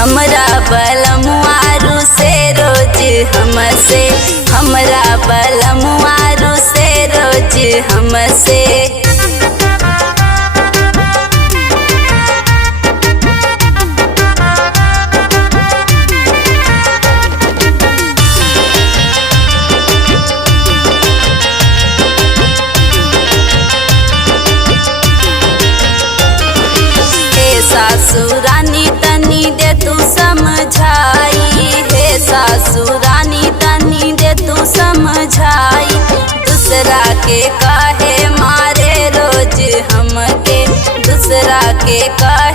हमरा बलमुआरू से रोज हमसे, हमरा बलमुआरू से रोज हमसे। सासुरानी तनी दे तू समझाई, हे सासुरानी तनी दे तू समझाई। दूसरा के काहे मारे रोज हमके, दूसरा के काहे